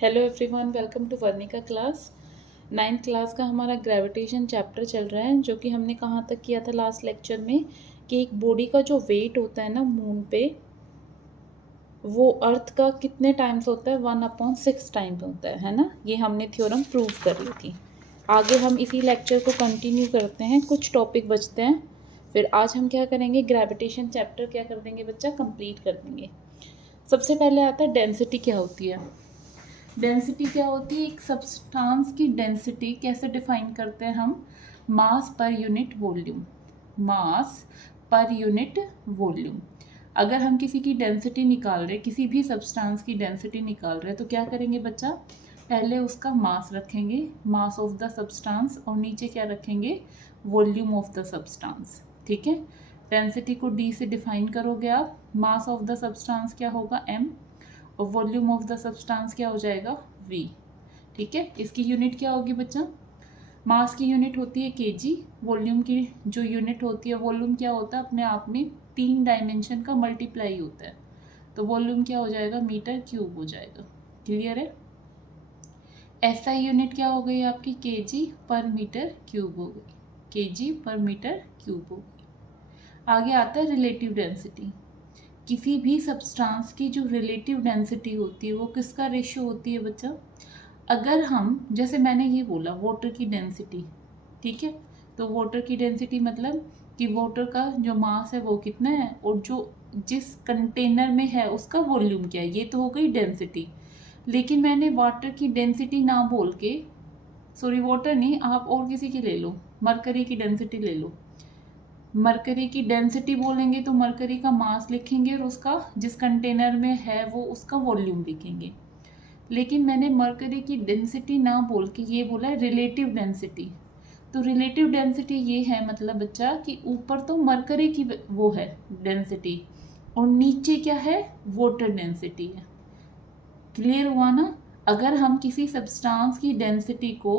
Hello everyone, welcome to Varnika class. 9th class का हमारा gravitation chapter चल रहा है, जो कि हमने कहाँ तक किया था लास्ट लेक्चर में कि एक बॉडी का जो वेट होता है ना मून पे, वो अर्थ का कितने टाइम्स होता है, 1/6 टाइम्स होता है ना। ये हमने थ्योरम प्रूव कर ली थी। आगे हम इसी लेक्चर को कंटिन्यू करते हैं, कुछ टॉपिक बचते हैं। फिर आज हम क्या करेंगे, ग्रेविटेशन चैप्टर क्या कर देंगे बच्चा, कंप्लीट कर देंगे। सबसे पहले आता है डेंसिटी क्या होती है। डेंसिटी क्या होती है, एक सब्सटेंस की डेंसिटी कैसे डिफाइन करते हैं हम, मास पर यूनिट वॉल्यूम। मास पर यूनिट वॉल्यूम। अगर हम किसी की डेंसिटी निकाल रहे, किसी भी सब्सटेंस की डेंसिटी निकाल रहे, तो क्या करेंगे बच्चा, पहले उसका मास रखेंगे, मास ऑफ द सब्सटेंस, और नीचे क्या रखेंगे, वॉल्यूम ऑफ द सब्सटेंस। ठीक है, डेंसिटी को डी से डिफाइन करोगे आप, मास ऑफ द सब्सटेंस क्या होगा, एम, और वॉल्यूम ऑफ द सब्सटेंस क्या हो जाएगा, वी। ठीक है, इसकी यूनिट क्या होगी बच्चा, मास की यूनिट होती है केजी, वॉल्यूम की जो यूनिट होती है, वॉल्यूम क्या होता है अपने आप में 3 डायमेंशन का मल्टीप्लाई होता है, तो वॉल्यूम क्या हो जाएगा, मीटर क्यूब हो जाएगा। क्लियर है। एसआई यूनिट क्या हो गई आपकी, केजी पर मीटर क्यूब हो गई, केजी पर मीटर क्यूब हो गई। आगे आता है रिलेटिव डेंसिटी। किसी भी सब्सटेंस की जो रिलेटिव डेंसिटी होती है वो किसका रेशियो होती है बच्चा, अगर हम, जैसे मैंने ये बोला वाटर की डेंसिटी, ठीक है, तो वाटर की डेंसिटी मतलब कि वाटर का जो मास है वो कितना है, और जो जिस कंटेनर में है उसका वॉल्यूम क्या है, ये तो हो गई डेंसिटी। लेकिन मैंने वाटर की डेंसिटी ना बोल के, सॉरी वाटर नहीं, आप और किसी की ले लो, मरकरी की डेंसिटी ले लो, मरकरी की डेंसिटी बोलेंगे तो मरकरी का मास लिखेंगे और उसका जिस कंटेनर में है वो उसका वॉल्यूम लिखेंगे। लेकिन मैंने मरकरी की डेंसिटी ना बोल के ये बोला है रिलेटिव डेंसिटी। तो रिलेटिव डेंसिटी ये है मतलब बच्चा कि ऊपर तो मरकरी की वो है डेंसिटी, और नीचे क्या है, वाटर डेंसिटी है। क्लियर हुआ ना। अगर हम किसी सब्सटेंस की डेंसिटी को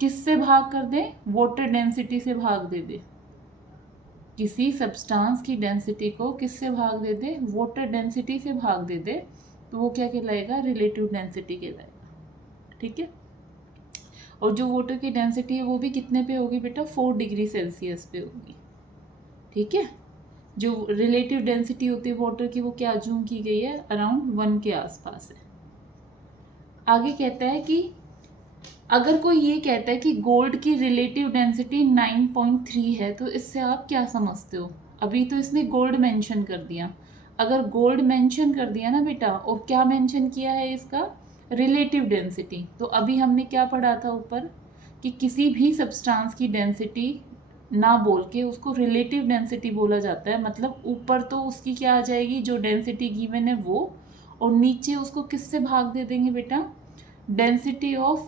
किससे भाग कर दें, वाटर डेंसिटी से भाग दे दे, किसी सब्सटेंस की डेंसिटी को किससे भाग दे दे, वाटर डेंसिटी से भाग दे दे, तो वो क्या कहलाएगा, रिलेटिव डेंसिटी कहलाएगा। ठीक है, और जो वाटर की डेंसिटी है वो भी कितने पे होगी बेटा, 4 डिग्री सेल्सियस पे होगी। ठीक है, जो रिलेटिव डेंसिटी होती है वाटर की वो क्या अज्यूम की गई है, अराउंड 1 के आसपास है। आगे कहता है कि अगर कोई ये कहता है कि गोल्ड की रिलेटिव डेंसिटी 9.3 है, तो इससे आप क्या समझते हो। अभी तो इसने गोल्ड मेंशन कर दिया, अगर गोल्ड मेंशन कर दिया ना बेटा, और क्या मेंशन किया है इसका, रिलेटिव डेंसिटी, तो अभी हमने क्या पढ़ा था ऊपर कि किसी भी सब्सटेंस की डेंसिटी ना बोल के उसको रिलेटिव डेंसिटी बोला जाता है। मतलब ऊपर तो उसकी क्या आ जाएगी, जो डेंसिटी गिवन है वो, और नीचे उसको किससे भाग दे देंगे बेटा, density of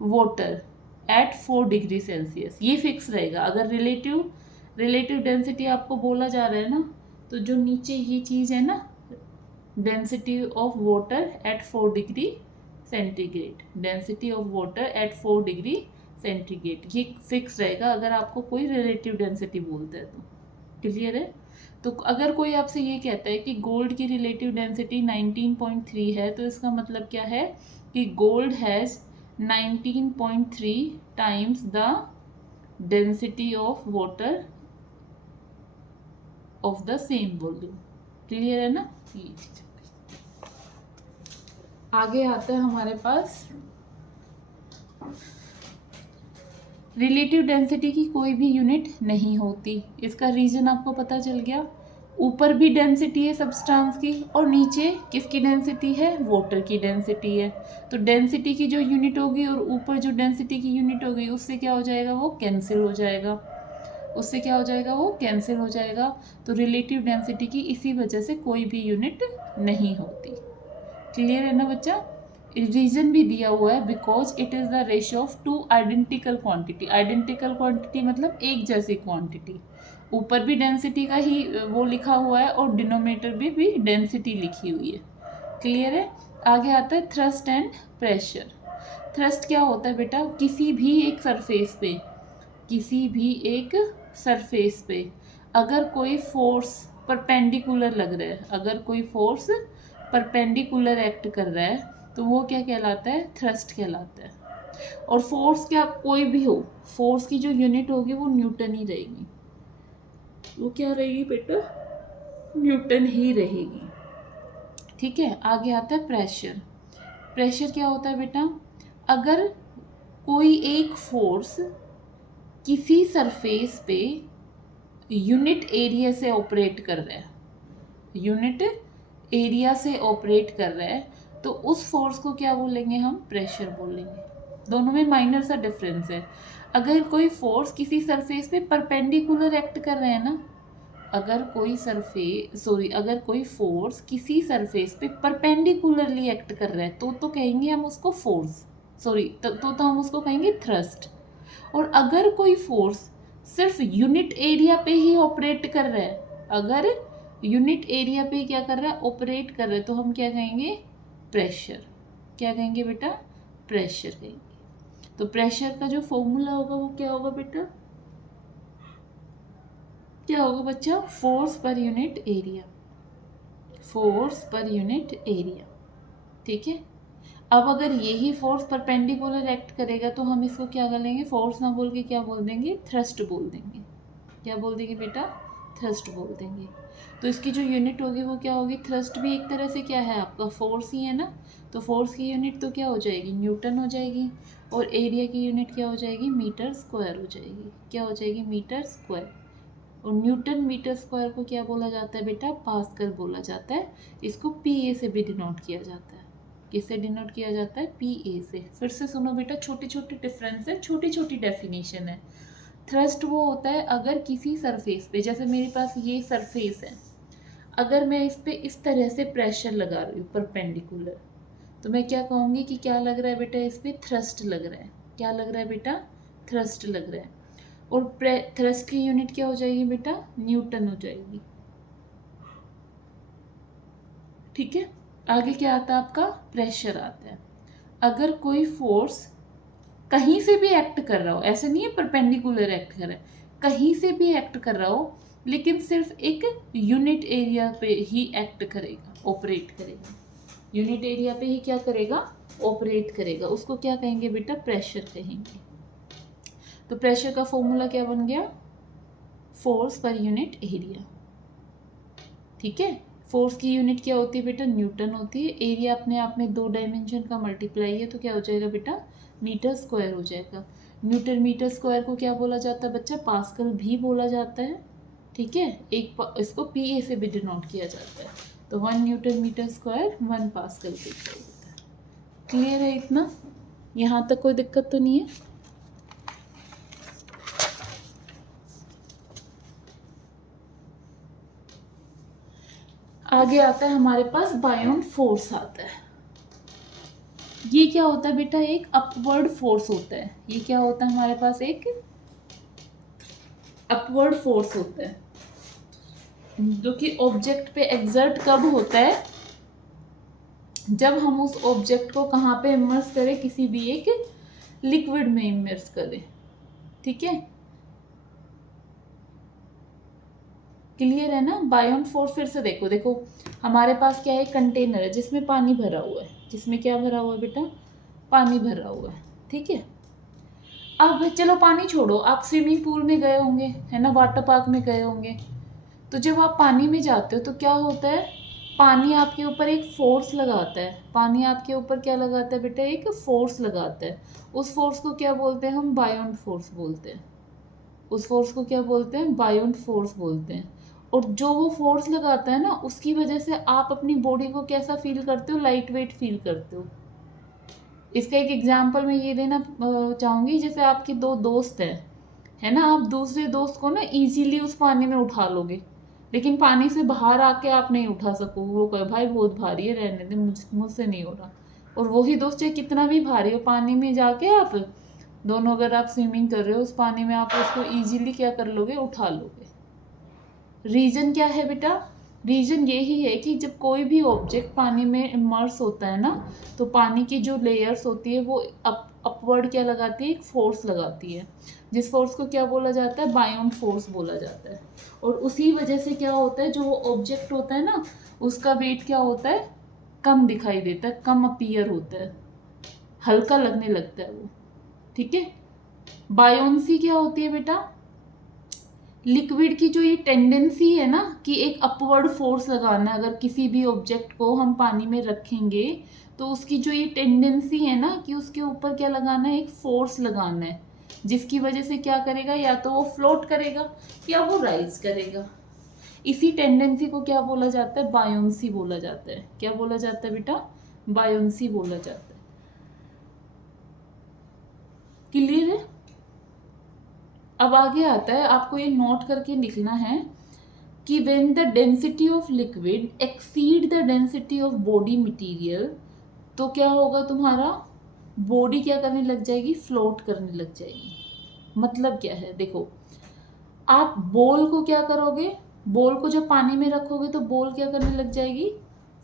water at 4 degree Celsius, ये फिक्स रहेगा। अगर रिलेटिव डेंसिटी आपको बोला जा रहा है ना, तो जो नीचे ये चीज़ है ना, density of water at 4 degree centigrade, density of water at 4 degree centigrade, ये फिक्स रहेगा अगर आपको कोई रिलेटिव डेंसिटी बोलता है तो। क्लियर है। तो अगर कोई आपसे ये कहता है कि गोल्ड की रिलेटिव डेंसिटी 19.3 है, तो इसका मतलब क्या है कि gold has 19.3 times the density of water of the same volume. Clear है ना, ये चीज। आगे आता है हमारे पास रिलेटिव डेंसिटी की कोई भी यूनिट नहीं होती। इसका रीजन आपको पता चल गया, ऊपर भी डेंसिटी है सब्सटेंस की, और नीचे किसकी डेंसिटी है, वाटर की डेंसिटी है। तो डेंसिटी की जो यूनिट होगी और ऊपर जो डेंसिटी की यूनिट होगी, उससे क्या हो जाएगा, वो कैंसिल हो जाएगा, उससे क्या हो जाएगा, वो कैंसिल हो जाएगा। तो रिलेटिव डेंसिटी की इसी वजह से कोई भी यूनिट नहीं होती। क्लियर है ना बच्चा। रीजन भी दिया हुआ है, because it is the ratio of 2 identical quantity. Identical quantity मतलब एक जैसी क्वांटिटी, ऊपर भी डेंसिटी का ही वो लिखा हुआ है और डिनोमिनेटर भी डेंसिटी लिखी हुई है। क्लियर है। आगे आता है थ्रस्ट एंड प्रेशर। थ्रस्ट क्या होता है बेटा, किसी भी एक सरफेस पे, किसी भी एक सरफेस पे अगर कोई फोर्स परपेंडिकुलर लग रहा है, अगर कोई फोर्स परपेंडिकुलर एक्ट कर रहा है, तो वो क्या कहलाता है, थ्रस्ट कहलाता है। और फोर्स क्या कोई भी हो, फोर्स की जो यूनिट होगी वो न्यूटन ही रहेगी। वो क्या रहेगी बेटा, न्यूटन ही रहेगी। ठीक है, आगे आता है प्रेशर। प्रेशर क्या होता है बेटा, अगर कोई एक फोर्स किसी सरफेस पे यूनिट एरिया से ऑपरेट कर रहा है, यूनिट एरिया से ऑपरेट कर रहा है, तो उस फोर्स को क्या बोलेंगे हम, प्रेशर बोलेंगे। दोनों में माइनर सा डिफरेंस है। अगर कोई फोर्स किसी सरफेस पे परपेंडिकुलर एक्ट कर रहा है ना, अगर कोई फोर्स किसी सरफेस पे परपेंडिकुलरली एक्ट कर रहा है तो कहेंगे हम उसको फोर्स, तो हम उसको कहेंगे थ्रस्ट। और अगर कोई फोर्स सिर्फ यूनिट एरिया पे ही ऑपरेट कर रहा है, अगर यूनिट एरिया पे क्या कर रहा है, ऑपरेट कर रहा है, तो हम क्या कहेंगे, प्रेशर। क्या कहेंगे बेटा, प्रेशर कहेंगे। तो प्रेशर का जो फॉर्मूला होगा वो क्या होगा बेटा, क्या होगा बच्चा, force per unit area, force per unit area. ठीक है, अब अगर यही फोर्स परपेंडिकुलर एक्ट करेगा तो हम इसको क्या कर लेंगे, फोर्स ना बोल के क्या बोल देंगे, थ्रस्ट बोल देंगे। क्या बोल देंगे बेटा, थ्रस्ट बोल देंगे। तो इसकी जो यूनिट होगी वो क्या होगी, थ्रस्ट भी एक तरह से क्या है आपका, फोर्स ही है ना। तो फोर्स की यूनिट तो क्या हो जाएगी, न्यूटन हो जाएगी। और एरिया की यूनिट क्या हो जाएगी, मीटर स्क्वायर हो जाएगी। क्या हो जाएगी, मीटर स्क्वायर। और न्यूटन मीटर स्क्वायर को क्या बोला जाता है बेटा, पास्कल बोला जाता है। इसको पीए से भी डिनोट किया जाता है। किससे डिनोट किया जाता है, पीए से। फिर से सुनो बेटा, छोटी छोटी डिफरेंस है, छोटी छोटी डेफिनेशन है। थ्रस्ट वो होता है अगर किसी सरफेस पे, जैसे मेरे पास ये सरफेस है, अगर मैं इस पे इस तरह से प्रेशर लगा रही हूँ परपेंडिकुलर, तो मैं क्या कहूँगी कि क्या लग रहा है बेटा, इस पे थ्रस्ट लग रहा है। क्या लग रहा है बेटा, थ्रस्ट लग रहा है। और थ्रस्ट की यूनिट क्या हो जाएगी बेटा, न्यूटन हो जाएगी। ठीक है, आगे क्या आता है आपका, प्रेशर आता है। अगर कोई फोर्स कहीं से भी एक्ट कर रहा हो, ऐसे नहीं है परपेंडिकुलर एक्ट कर रहा है, कहीं से भी एक्ट कर रहा हो, लेकिन सिर्फ एक यूनिट एरिया पे ही एक्ट करेगा, ऑपरेट करेगा, यूनिट एरिया पे ही क्या करेगा, ऑपरेट करेगा, उसको क्या कहेंगे बेटा, प्रेशर कहेंगे। तो प्रेशर का फॉर्मूला क्या बन गया, फोर्स पर यूनिट एरिया। ठीक है, फोर्स की यूनिट क्या होती है बेटा, न्यूटन होती है। एरिया अपने आप में 2 डायमेंशन का मल्टीप्लाई है, तो क्या हो जाएगा बेटा, मीटर स्क्वायर हो जाएगा। न्यूटन मीटर स्क्वायर को क्या बोला जाता है बच्चा, पास्कल भी बोला जाता है। ठीक है, इसको पीए से भी डिनोट किया जाता है। तो 1 न्यूटन मीटर स्क्वायर 1 पास्कल के इक्वल होता है। क्लियर है इतना, यहाँ तक कोई दिक्कत तो नहीं है। आगे आता है हमारे पास बायोन फोर्स आता है। ये क्या होता है बेटा, एक अपवर्ड फोर्स होता है। ये क्या होता है हमारे पास, एक अपवर्ड फोर्स होता है, जो कि ऑब्जेक्ट पे एग्जर्ट कब होता है, जब हम उस ऑब्जेक्ट को कहाँ पे इमर्स करें, किसी भी एक लिक्विड में इमर्स करें। ठीक है, क्लियर है ना। बायोन फोर्स फिर से देखो हमारे पास क्या है, कंटेनर है जिसमें पानी भरा हुआ है, जिसमें क्या भरा हुआ है बेटा, पानी भरा हुआ है। ठीक है, अब चलो पानी छोड़ो, आप स्विमिंग पूल में गए होंगे, है ना, वाटर पार्क में गए होंगे। तो जब आप पानी में जाते हो तो क्या होता है, पानी आपके ऊपर एक फोर्स लगाता है। पानी आपके ऊपर क्या लगाता है बेटा, एक फोर्स लगाता है। उस फोर्स को क्या बोलते हैं हम, बायोन फोर्स बोलते हैं। उस फोर्स को क्या बोलते हैं, बायोन फोर्स बोलते हैं। और जो वो फोर्स लगाता है ना, उसकी वजह से आप अपनी बॉडी को कैसा फील करते हो, लाइट वेट फील करते हो। इसका एक एग्जांपल मैं ये देना चाहूँगी, जैसे आपके 2 दोस्त हैं, है ना, आप दूसरे दोस्त को ना इजीली उस पानी में उठा लोगे, लेकिन पानी से बाहर आके आप नहीं उठा सको, वो कहे भाई बहुत भारी है, रहने दे, मुझसे नहीं हो रहा। और वही दोस्त चाहे कितना भी भारी हो, पानी में जाके आप दोनों, अगर आप स्विमिंग कर रहे हो उस पानी में, आप उसको इजीली क्या कर लोगे, उठा लोगे। रीजन क्या है बेटा, रीजन यही है कि जब कोई भी ऑब्जेक्ट पानी में इमर्स होता है ना, तो पानी की जो लेयर्स होती है वो अपवर्ड क्या लगाती है, एक फोर्स लगाती है, जिस फोर्स को क्या बोला जाता है, बायोन फोर्स बोला जाता है। और उसी वजह से क्या होता है, जो वो ऑब्जेक्ट होता है ना, उसका वेट क्या होता है, कम दिखाई देता है, कम अपीयर होता है, हल्का लगने लगता है वो, ठीक है। बायोन्सी क्या होती है बेटा? लिक्विड की जो ये टेंडेंसी है ना कि एक अपवर्ड फोर्स लगाना है, अगर किसी भी ऑब्जेक्ट को हम पानी में रखेंगे तो उसकी जो ये टेंडेंसी है ना कि उसके ऊपर क्या लगाना है, एक फोर्स लगाना है, जिसकी वजह से क्या करेगा, या तो वो फ्लोट करेगा या वो राइज करेगा। इसी टेंडेंसी को क्या बोला जाता है? बायोन्सी बोला जाता है। क्या बोला जाता है बेटा? बायोन्सी बोला जाता है। क्लियर है? अब आगे आता है, आपको ये नोट करके लिखना है कि when the density of liquid exceed the density of body material, तो क्या होगा तुम्हारा? बॉडी क्या करने लग जाएगी? फ्लोट करने लग जाएगी। मतलब क्या है? देखो, आप बॉल को क्या करोगे? बॉल को जब पानी में रखोगे तो बॉल क्या करने लग जाएगी?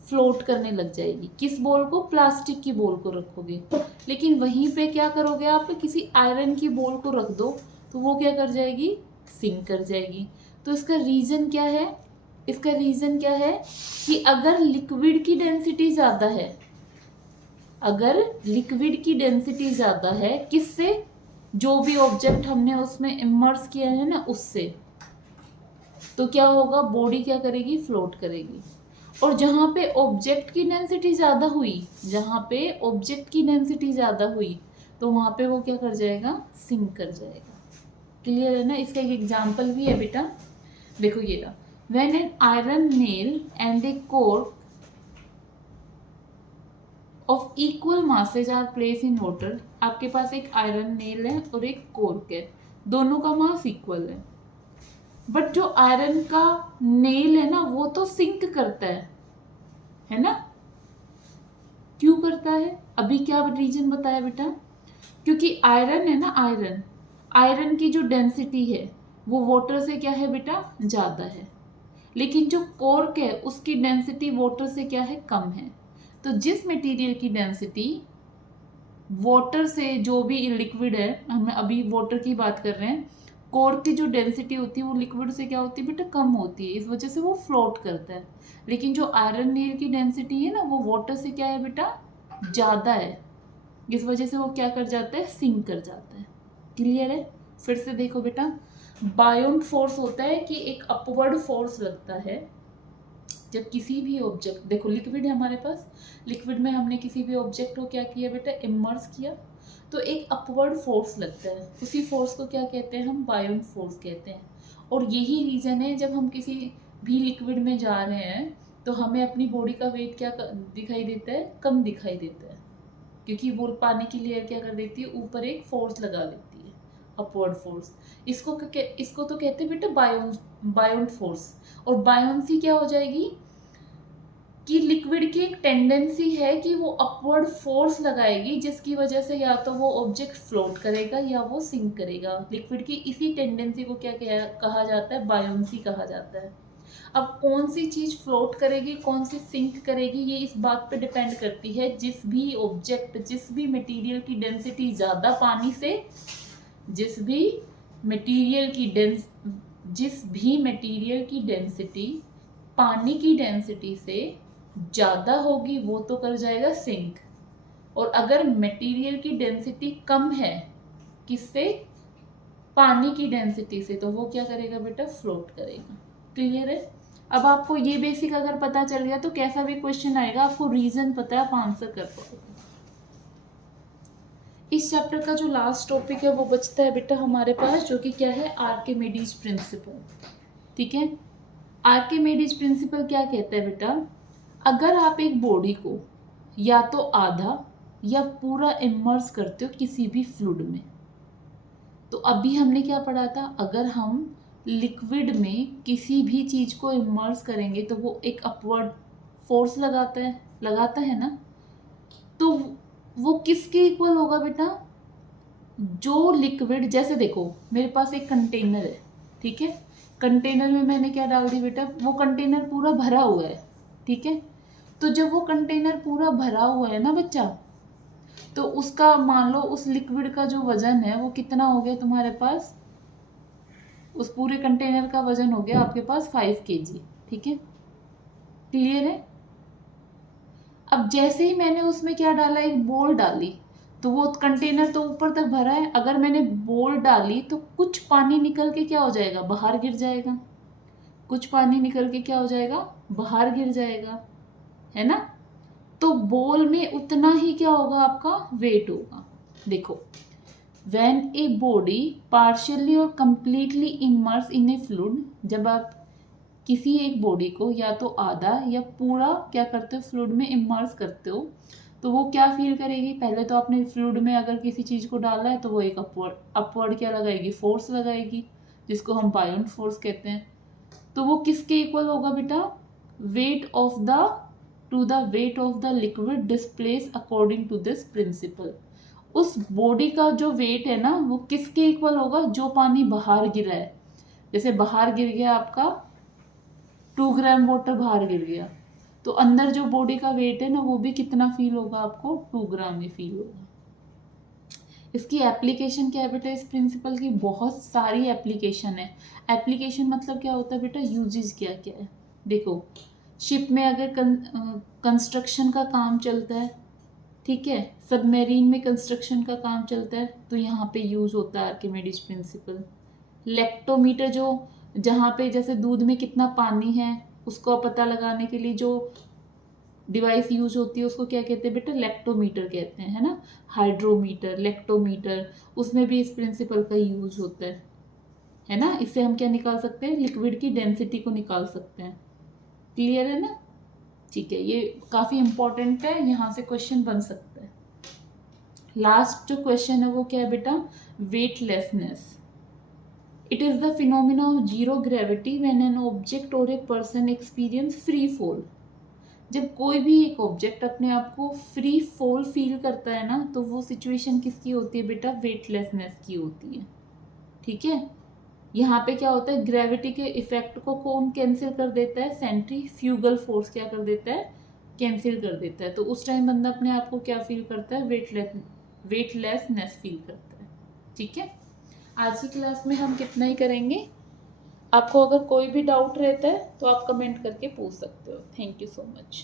फ्लोट करने लग जाएगी। किस बॉल को? प्लास्टिक की बॉल को रखोगे। लेकिन वहीं पे क्या करोगे आप? किसी आयरन की बॉल को रख दो तो वो क्या कर जाएगी? सिंक कर जाएगी। तो इसका रीज़न क्या है? इसका रीज़न क्या है कि अगर लिक्विड की डेंसिटी ज़्यादा है, अगर लिक्विड की डेंसिटी ज़्यादा है, किससे? जो भी ऑब्जेक्ट हमने उसमें इमर्स किया है ना, उससे, तो क्या होगा? बॉडी क्या करेगी? फ्लोट करेगी। और जहाँ पे ऑब्जेक्ट की डेंसिटी ज़्यादा हुई, जहाँ पे ऑब्जेक्ट की डेंसिटी ज़्यादा हुई, तो वहाँ पे वो क्या कर जाएगा? सिंक कर जाएगा। क्लियर है ना? इसका एक एग्जाम्पल भी है बेटा, देखो ये रहा। When an iron nail and a cork of equal masses are place in water, आपके पास एक आयरन नेल है और एक कोर्क है, दोनों का मास इक्वल है, बट जो आयरन का नेल है ना वो तो सिंक करता है ना? क्यों करता है? अभी क्या रीजन बताया बेटा? क्योंकि आयरन है ना, आयरन, आयरन की जो डेंसिटी है वो वाटर से क्या है बेटा? ज़्यादा है। लेकिन जो कोर्क है उसकी डेंसिटी वाटर से क्या है? कम है। तो जिस मटेरियल की डेंसिटी वाटर से, जो भी लिक्विड है, हम अभी वाटर की बात कर रहे हैं, कोर्क की जो डेंसिटी होती है वो लिक्विड से क्या होती है बेटा? कम होती है, इस वजह से वो फ्लोट करता है। लेकिन जो आयरन नेल की डेंसिटी है ना वो वाटर से क्या है बेटा? ज़्यादा है, इस वजह से वो क्या कर जाता है? सिंक कर जाता है। क्लियर है? फिर से देखो बेटा, बायोन्ट फोर्स होता है कि एक अपवर्ड फोर्स लगता है जब किसी भी ऑब्जेक्ट, देखो लिक्विड है हमारे पास, लिक्विड में हमने किसी भी ऑब्जेक्ट को क्या किया बेटा? इमर्स किया, तो एक अपवर्ड फोर्स लगता है, उसी फोर्स को क्या कहते हैं हम? बायोन्ट फोर्स कहते हैं। और यही रीज़न है जब हम किसी भी लिक्विड में जा रहे हैं तो हमें अपनी बॉडी का वेट क्या दिखाई देता है? कम दिखाई देता है, क्योंकि वो पानी की लेयर क्या कर देती है? ऊपर एक फोर्स लगा देती है, अपवर्ड फोर्स। इसको तो कहते हैं बेटा बायोन्ट फोर्स। और बायोन्सी क्या हो जाएगी कि लिक्विड की एक टेंडेंसी है कि वो अपवर्ड फोर्स लगाएगी, जिसकी वजह से या तो वो ऑब्जेक्ट फ्लोट करेगा या वो सिंक करेगा। लिक्विड की इसी टेंडेंसी को क्या कहा जाता है? बायोन्सी कहा जाता है। अब कौन सी चीज़ फ्लोट करेगी, कौन सी सिंक करेगी, ये इस बात पे डिपेंड करती है, जिस भी ऑब्जेक्ट, जिस भी मटेरियल की डेंसिटी ज़्यादा पानी से, जिस भी मटेरियल की डेंसिटी पानी की डेंसिटी से ज़्यादा होगी वो तो कर जाएगा सिंक। और अगर मटेरियल की डेंसिटी कम है, किससे? पानी की डेंसिटी से, तो वो क्या करेगा बेटा? फ्लोट करेगा। क्लियर है? अब आपको ये बेसिक अगर पता चल गया तो कैसा भी क्वेश्चन आएगा आपको रीजन पता है, आप आंसर कर पाओगे। इस चैप्टर का जो लास्ट टॉपिक है वो बचता है बेटा हमारे पास, जो कि क्या है? Archimedes principal. ठीक है? आर्किमिडीज प्रिंसिपल क्या कहता है बेटा? अगर आप एक बॉडी को या तो आधा या पूरा इमर्स करते हो किसी भी फ्लूइड में, तो अभी हमने क्या पढ़ा था? अगर हम लिक्विड में किसी भी चीज़ को इमर्स करेंगे तो वो एक अपवर्ड फोर्स लगाता है ना? तो वो किसके इक्वल होगा बेटा? जो लिक्विड, जैसे देखो मेरे पास एक कंटेनर है, ठीक है? कंटेनर में मैंने क्या डाल दी बेटा? वो कंटेनर पूरा भरा हुआ है, ठीक है? तो जब वो कंटेनर पूरा भरा हुआ है ना बच्चा, तो उसका मान लो उस लिक्विड का जो वजन है वो कितना हो गया तुम्हारे पास? उस पूरे कंटेनर का वजन हो गया आपके पास 5 kg, ठीक है? क्लियर है? अब जैसे ही मैंने उसमें क्या डाला, एक बॉल डाली, तो वो कंटेनर तो ऊपर तक भरा है, अगर मैंने बॉल डाली तो कुछ पानी निकल के क्या हो जाएगा, बाहर गिर जाएगा, कुछ पानी निकल के क्या हो जाएगा, बाहर गिर जाएगा, है ना। तो बॉल में उतना ही क्या होगा, आपका वेट होगा। देखो, when a body partially और completely immerse in a fluid, जब आप किसी एक बॉडी को या तो आधा या पूरा क्या करते हो, फ्लूइड में इमर्स करते हो, तो वो क्या फील करेगी, पहले तो आपने फ्लूइड में अगर किसी चीज़ को डाला है तो वो एक अपवर्ड क्या लगाएगी, फोर्स लगाएगी, जिसको हम बायोंट फोर्स कहते हैं। तो वो किसके इक्वल होगा बेटा, weight of the to the weight of the liquid displace according to this principle. उस बॉडी का जो वेट है ना, वो किसके इक्वल होगा, जो पानी बाहर गिरा है। जैसे बाहर गिर गया आपका 2 ग्राम वाटर बाहर गिर गया, तो अंदर जो बॉडी का वेट है ना, वो भी कितना फील होगा आपको, 2 ग्राम ही फील होगा। इसकी एप्लीकेशन क्या है बेटा, इस प्रिंसिपल की बहुत सारी एप्लीकेशन है। एप्लीकेशन मतलब क्या होता है बेटा, यूजेस क्या क्या है। देखो, शिप में अगर कंस्ट्रक्शन का काम चलता है, ठीक है, सबमेरीन में कंस्ट्रक्शन का काम चलता है, तो यहाँ पे यूज होता है आर्किमिडीज प्रिंसिपल। लेक्टोमीटर, जो जहाँ पे जैसे दूध में कितना पानी है उसको पता लगाने के लिए जो डिवाइस यूज होती है उसको क्या कहते हैं बेटा, लेक्टोमीटर कहते हैं, है ना। हाइड्रोमीटर, लेक्टोमीटर, उसमें भी इस प्रिंसिपल का यूज होता है ना। इससे हम क्या निकाल सकते हैं, लिक्विड की डेंसिटी को निकाल सकते हैं। क्लियर है ना, ठीक है, ये काफी इंपॉर्टेंट है, यहाँ से क्वेश्चन बन सकता है। लास्ट जो क्वेश्चन है वो क्या है बेटा, weightlessness. It is the phenomena of zero gravity when an object or a person experience free fall. जब कोई भी एक ऑब्जेक्ट अपने आप को फ्री फॉल फील करता है ना, तो वो सिचुएशन किसकी होती है बेटा, वेटलेसनेस की होती है। ठीक है, यहाँ पे क्या होता है, ग्रेविटी के इफेक्ट को कौन कैंसिल कर देता है, सेंट्रीफ्यूगल फोर्स क्या कर देता है, कैंसिल कर देता है। तो उस टाइम बंदा अपने आप को क्या फील करता है, वेटलेसनेस फील करता है। ठीक है, आज की क्लास में हम कितना ही करेंगे। आपको अगर कोई भी डाउट रहता है तो आप कमेंट करके पूछ सकते हो। Thank you so much.